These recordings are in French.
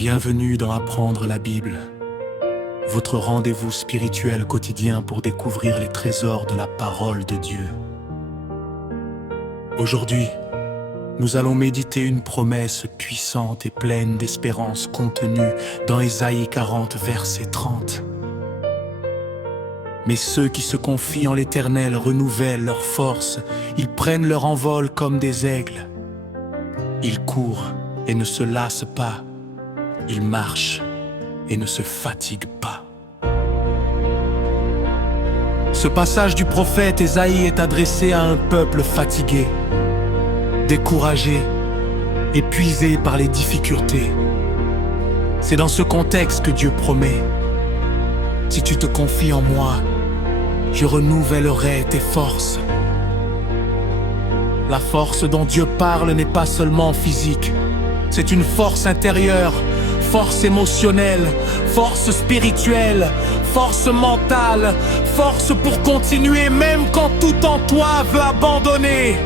Bienvenue dans Apprendre la Bible, votre rendez-vous spirituel quotidien pour découvrir les trésors de la parole de Dieu. Aujourd'hui, nous allons méditer une promesse puissante et pleine d'espérance contenue dans Ésaïe 40, verset 30. Mais ceux qui se confient en l'Éternel renouvellent leur force, ils prennent leur envol comme des aigles. Ils courent et ne se lassent pas, ils marchent et ne se fatiguent pas. Ce passage du prophète Ésaïe est adressé à un peuple fatigué, découragé, épuisé par les difficultés. C'est dans ce contexte que Dieu promet: si tu te confies en moi, je renouvellerai tes forces. La force dont Dieu parle n'est pas seulement physique, c'est une force intérieure, force émotionnelle, force spirituelle, force mentale, force pour continuer même quand tout en toi veut abandonner.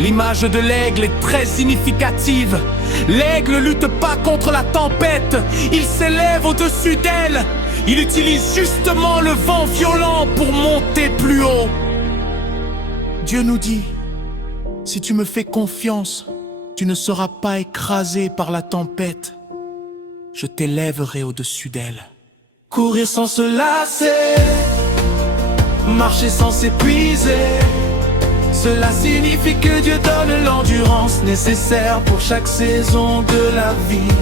L'image de l'aigle est très significative. L'aigle lutte pas contre la tempête, il s'élève au-dessus d'elle. Il utilise justement le vent violent pour monter plus haut. Dieu nous dit: si tu me fais confiance, tu ne seras pas écrasé par la tempête. Je t'élèverai au-dessus d'elle. Courir sans se lasser, marcher sans s'épuiser, cela signifie que Dieu donne l'endurance nécessaire pour chaque saison de la vie.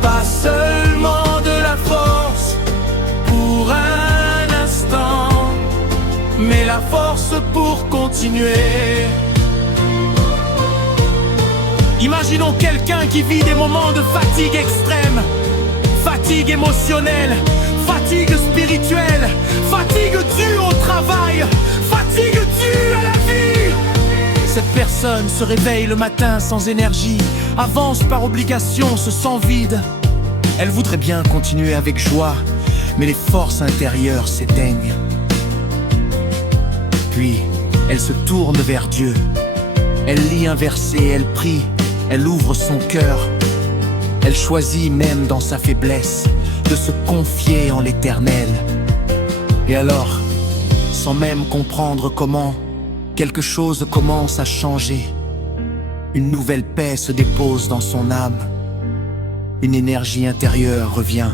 Pas seulement de la force pour un instant, mais la force pour continuer. Imaginons quelqu'un qui vit des moments de fatigue extrême, fatigue émotionnelle, fatigue spirituelle, fatigue due au travail, fatigue due à la vie. Cette personne se réveille le matin sans énergie, avance par obligation, se sent vide. Elle voudrait bien continuer avec joie, mais les forces intérieures s'éteignent. Puis, elle se tourne vers Dieu. Elle lit un verset, elle prie, elle ouvre son cœur. Elle choisit même dans sa faiblesse de se confier en l'Éternel. Et alors, sans même comprendre comment, quelque chose commence à changer. Une nouvelle paix se dépose dans son âme. Une énergie intérieure revient.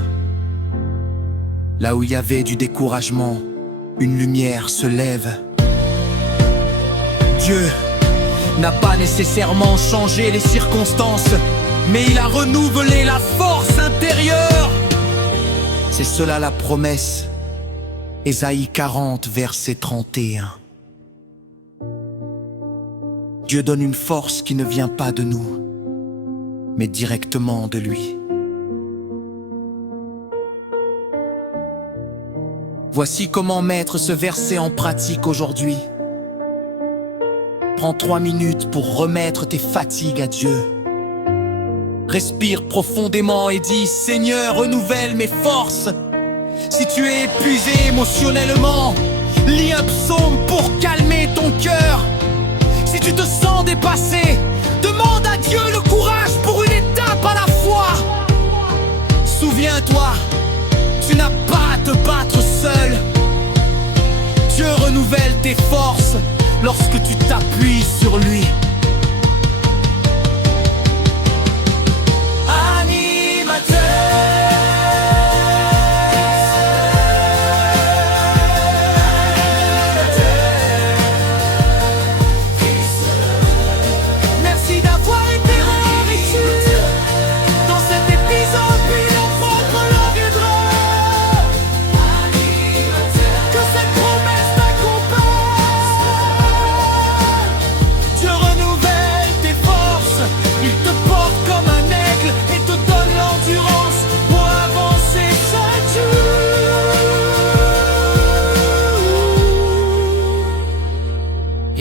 Là où il y avait du découragement, une lumière se lève. Dieu n'a pas nécessairement changé les circonstances, mais il a renouvelé la force intérieure. C'est cela la promesse. Ésaïe 40, verset 31. Dieu donne une force qui ne vient pas de nous, mais directement de lui. Voici comment mettre ce verset en pratique aujourd'hui. Prends 3 minutes pour remettre tes fatigues à Dieu. Respire profondément et dis: Seigneur, renouvelle mes forces. Si tu es épuisé émotionnellement, lis un psaume pour calmer ton cœur. Si tu te sens dépassé, demande à Dieu le courage pour une étape à la fois. Souviens-toi, tu n'as pas à te battre seul. Dieu renouvelle tes forces lorsque tu t'appuies sur lui.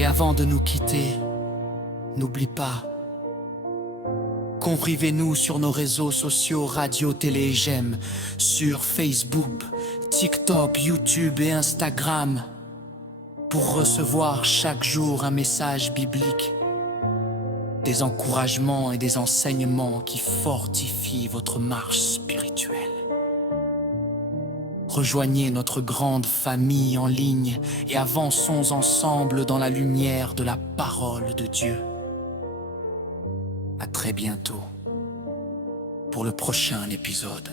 Avant de nous quitter, n'oublie pas, suivez-nous sur nos réseaux sociaux Radio Télé J'aime, sur Facebook, TikTok, YouTube et Instagram, pour recevoir chaque jour un message biblique. des encouragements et des enseignements qui fortifient votre marche spirituelle. Rejoignez notre grande famille en ligne et avançons ensemble dans la lumière de la parole de Dieu. À très bientôt pour le prochain épisode.